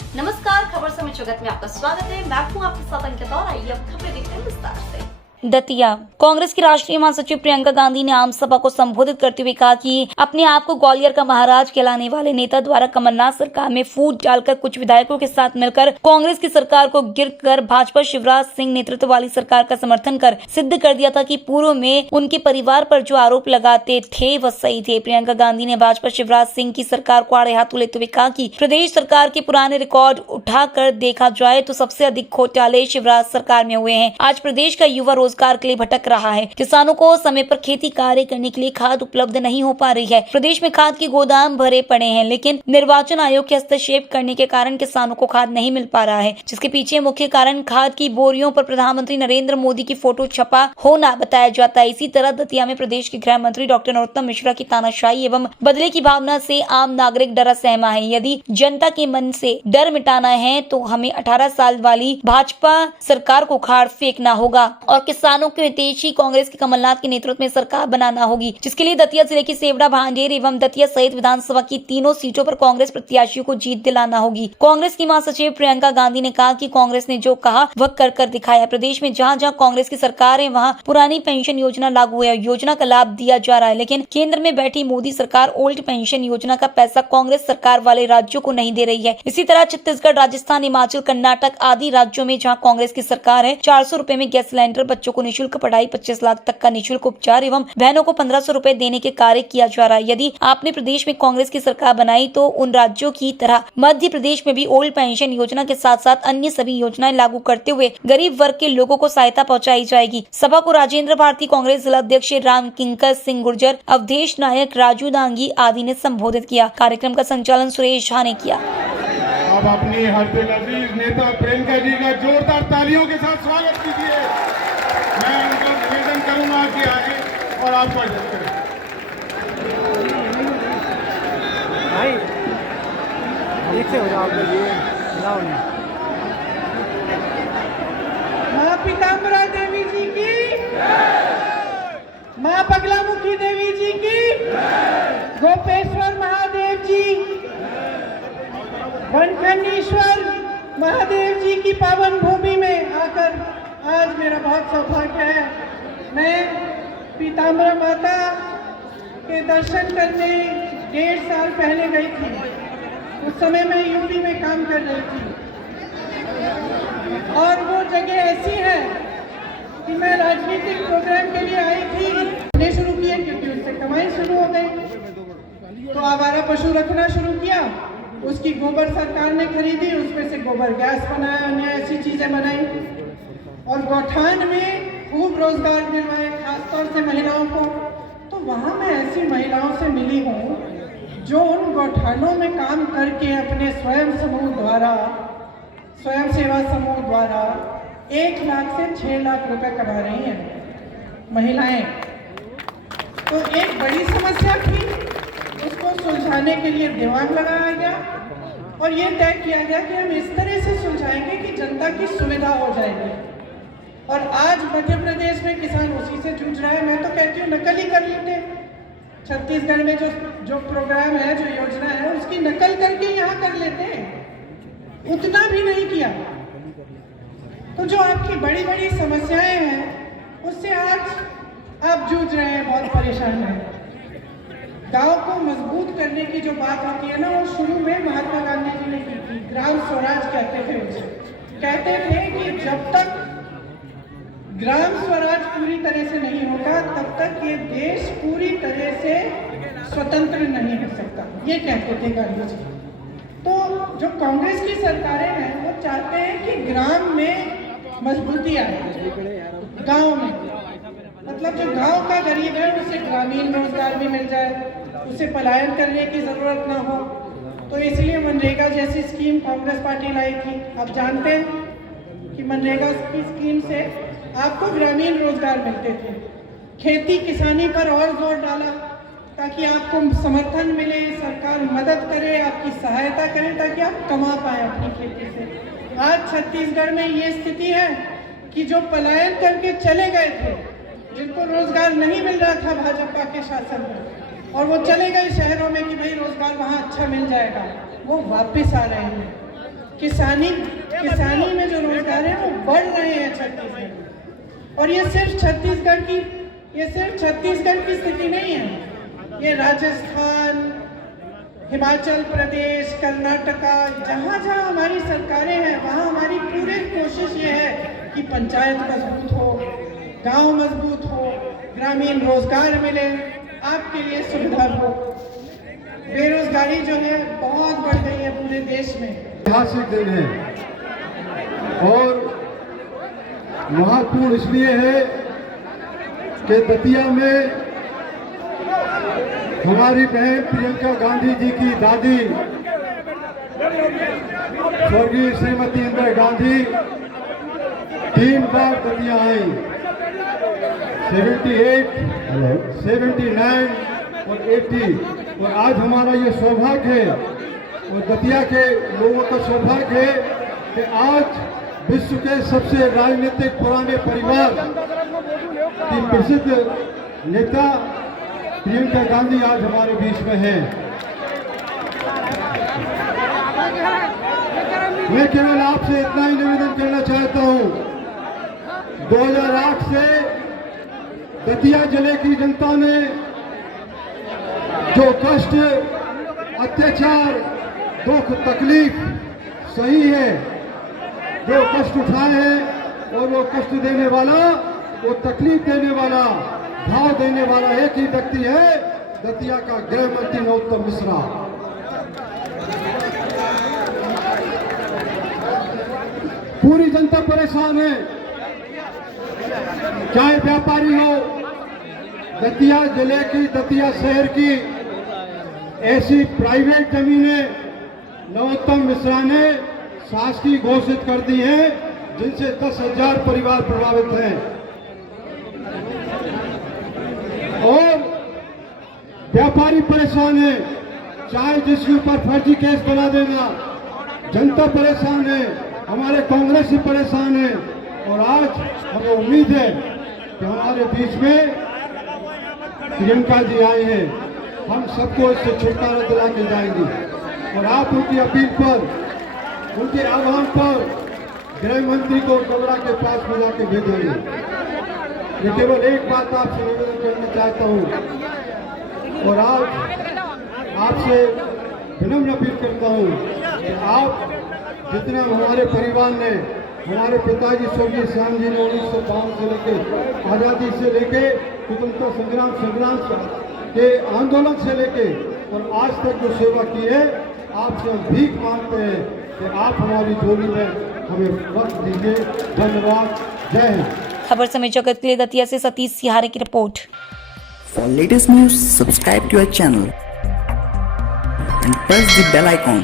नमस्कार, खबर समय जगत में आपका स्वागत है। मैं हूं आपके साथ अंकिता और आइए अब खबरें देखते हैं विस्तार से। दतिया कांग्रेस की राष्ट्रीय महासचिव प्रियंका गांधी ने आम सभा को संबोधित करते हुए कहा कि अपने आप को ग्वालियर का महाराज कहलाने वाले नेता द्वारा कमलनाथ सरकार में फूट डालकर कुछ विधायकों के साथ मिलकर कांग्रेस की सरकार को गिरकर भाजपा शिवराज सिंह नेतृत्व वाली सरकार का समर्थन कर सिद्ध कर दिया था कि पूर्व में उनके परिवार पर जो आरोप लगाते थे वह सही थे। प्रियंका गांधी ने भाजपा शिवराज सिंह की सरकार को आड़े हाथों लेते हुए कहा कि प्रदेश सरकार के पुराने रिकॉर्ड उठाकर देखा जाए तो सबसे अधिक घोटाले शिवराज सरकार में हुए हैं। आज प्रदेश का युवा रोजगार के लिए भटक रहा है। किसानों को समय पर खेती कार्य करने के लिए खाद उपलब्ध नहीं हो पा रही है। प्रदेश में खाद के गोदाम भरे पड़े हैं, लेकिन निर्वाचन आयोग के हस्तक्षेप करने के कारण किसानों को खाद नहीं मिल पा रहा है, जिसके पीछे मुख्य कारण खाद की बोरियों पर प्रधानमंत्री नरेंद्र मोदी की फोटो छपा होना बताया जाता है। इसी तरह दतिया में प्रदेश के गृह मंत्री डॉक्टर नरोत्तम मिश्रा की तानाशाही एवं बदले की भावना से आम नागरिक डरा सहमा है। यदि जनता के मन से डर मिटाना है तो हमें 18 साल वाली भाजपा सरकार को उखाड़ फेंकना होगा और किसानों के हितैषी कांग्रेस के कमलनाथ के नेतृत्व में सरकार बनाना होगी, जिसके लिए दतिया जिले की सेवड़ा, भांडेर एवं दतिया सहित विधानसभा की तीनों सीटों पर कांग्रेस प्रत्याशियों को जीत दिलाना होगी। कांग्रेस की महासचिव प्रियंका गांधी ने कहा कि कांग्रेस ने जो कहा वह कर दिखाया। प्रदेश में जहां जहां कांग्रेस की सरकार है वहां पुरानी पेंशन योजना लागू है, योजना का लाभ दिया जा रहा है, लेकिन केंद्र में बैठी मोदी सरकार ओल्ड पेंशन योजना का पैसा कांग्रेस सरकार वाले राज्यों को नहीं दे रही है। इसी तरह छत्तीसगढ़, राजस्थान, हिमाचल, कर्नाटक आदि राज्यों में जहाँ कांग्रेस की सरकार है 400 रुपए में गैस सिलेंडर, बच्चों को निःशुल्क पढ़ाई, 25 लाख तक का निःशुल्क उपचार एवं बहनों को 1500 रुपए देने के कार्य किया जा रहा है। यदि आपने प्रदेश में कांग्रेस की सरकार बनाई तो उन राज्यों की तरह मध्य प्रदेश में भी ओल्ड पेंशन योजना के साथ साथ अन्य सभी योजनाएं लागू करते हुए गरीब वर्ग के लोगों को सहायता पहुंचाई जाएगी। सभा को राजेंद्र भारती कांग्रेस जिला अध्यक्ष राम किंकर सिंह गुर्जर, अवधेश नायक, राजू दांगी आदि ने संबोधित किया। कार्यक्रम का संचालन सुरेश झा ने किया। अब अपनी हरदिल अजीज नेता प्रियंका जी का जोरदार तालियों के साथ स्वागत कीजिए। मैं उनका निवेदन करूंगा कि आगे और आपको इज्जत करें। भाई एक से हो जाओ, ये लाओ नहीं। माँ पीताम्बरा देवी जी की, माँ बगलामुखी देवी जी की, गोपेश्वर महादेव जी, वनखंडेश्वर महादेव जी की पावन भूमि में आकर आज मेरा बहुत सौभाग्य है। मैं पीताम्बरा माता के दर्शन करने 1.5 साल पहले गई थी। उस समय मैं यूपी में काम कर रही थी और वो जगह ऐसी है कि मैं राजनीतिक प्रोग्राम के लिए आई थी, ने शुरू किए क्योंकि उससे कमाई शुरू हो गई। तो आवारा पशु रखना शुरू किया, उसकी गोबर सरकार ने खरीदी, उसमें से गोबर गैस बनाया, अन्य ऐसी चीजें बनाई और गौठान में खूब रोजगार दिलवाए, खासतौर से महिलाओं को। तो वहाँ मैं ऐसी महिलाओं से मिली हूँ जो उन गौठानों में काम करके अपने स्वयं सेवा समूह द्वारा 1 लाख से 6 लाख रुपए कमा रही हैं महिलाएं। तो एक बड़ी समस्या थी, उसको सुलझाने के लिए दिमाग लगाया गया और ये तय किया गया कि हम इस तरह से सुलझाएंगे कि जनता की सुविधा हो जाएगी। और आज मध्य प्रदेश में किसान उसी से जूझ रहा है। मैं तो कहती हूँ नकल ही कर लेते हैं। छत्तीसगढ़ में जो प्रोग्राम है, जो योजना है, उसकी नकल करके यहाँ कर लेते हैं, उतना भी नहीं किया। तो जो आपकी बड़ी बड़ी समस्याएं हैं उससे आज आप जूझ रहे हैं, बहुत परेशान हैं। गांव को मजबूत करने की जो बात होती है ना, वो शुरू में महात्मा गांधी जी ने की थी। ग्राम स्वराज कहते थे उसे। कहते थे कि जब तक ग्राम स्वराज पूरी तरह से नहीं होगा तब तक ये देश पूरी तरह से स्वतंत्र नहीं हो सकता, ये कहते थे गांधी जी। तो जो कांग्रेस की सरकारें हैं वो चाहते हैं कि ग्राम में मजबूती आए, गांव में, मतलब जो गांव का गरीब है उसे ग्रामीण रोजगार भी मिल जाए, उसे पलायन करने की जरूरत ना हो। तो इसलिए मनरेगा जैसी स्कीम कांग्रेस पार्टी लाई थी। आप जानते हैं कि मनरेगा की स्कीम से आपको ग्रामीण रोजगार मिलते थे। खेती किसानी पर और जोर डाला ताकि आपको समर्थन मिले, सरकार मदद करे, आपकी सहायता करे ताकि आप कमा पाए अपनी खेती से। आज छत्तीसगढ़ में ये स्थिति है कि जो पलायन करके चले गए थे, जिनको रोजगार नहीं मिल रहा था भाजपा के शासन में, और वो चले गए शहरों में कि भाई रोजगार वहाँ अच्छा मिल जाएगा, वो वापस आ रहे हैं। किसानी में जो रोजगार है वो बढ़ रहे हैं छत्तीसगढ़ में। और ये सिर्फ छत्तीसगढ़ की स्थिति नहीं है, ये राजस्थान, हिमाचल प्रदेश, कर्नाटका, जहाँ जहाँ हमारी सरकारें हैं वहाँ हमारी पूरी कोशिश ये है कि पंचायत मजबूत हो, गांव मजबूत हो, ग्रामीण रोजगार मिले, आपके लिए सुविधा हो। बेरोजगारी जो है बहुत बढ़ गई है पूरे देश में। ऐतिहासिक दिन है और महत्वपूर्ण इसलिए है कि दतिया में हमारी बहन प्रियंका गांधी जी की दादी स्वर्गीय श्रीमती इंदिरा गांधी 3 बार दतिया आई, 78, 79 और 80। और आज हमारा ये सौभाग्य है और दतिया के लोगों का सौभाग्य है कि आज विश्व के सबसे राजनीतिक पुराने परिवार की प्रसिद्ध नेता प्रियंका गांधी आज हमारे बीच में है। मैं केवल आपसे इतना ही निवेदन करना चाहता हूं, 2008 से दतिया जिले की जनता ने जो कष्ट, अत्याचार, दुख, तकलीफ सही है, जो कष्ट उठाए हैं और वो कष्ट देने वाला, वो तकलीफ देने वाला, भाव देने वाला एक ही व्यक्ति है, दतिया का गृह मंत्री नरोत्तम मिश्रा। पूरी जनता परेशान है, चाहे व्यापारी हो, दतिया जिले की, दतिया शहर की ऐसी प्राइवेट जमीनें नरोत्तम मिश्रा ने शासकीय घोषित कर दी हैं, जिनसे 10,000 परिवार प्रभावित हैं। और व्यापारी परेशान है, चाहे जिसके ऊपर फर्जी केस बना देना, जनता परेशान है, हमारे कांग्रेस ही परेशान है। और आज हमें उम्मीद है कि हमारे बीच में प्रियंका जी आए हैं, हम सबको इससे छुटकारा दिला के जाएंगे। और आप उनकी अपील पर, उनके आह्वान पर गृह मंत्री को डोगरा के पास मिला के भेजेंगे। ये केवल एक बात आपसे निवेदन करना चाहता हूँ और आज आपसे विनम्र अपील करता हूँ कि आप जितना हमारे परिवार ने, हमारे पिताजी स्वर्गीय श्याम जी ने 1952 से लेके आज़ादी से लेके स्वतंत्रता संग्राम के आंदोलन से लेके और आज तक जो सेवा की है, आपसे हम भीख मांगते हैं कि आप हमारी झोली में हमें वक्त दीजिए। धन्यवाद, जय हिंद। खबर समय जगत के लिए दतिया से सतीश सिहारे की report. For latest news, subscribe to our channel and press the bell icon.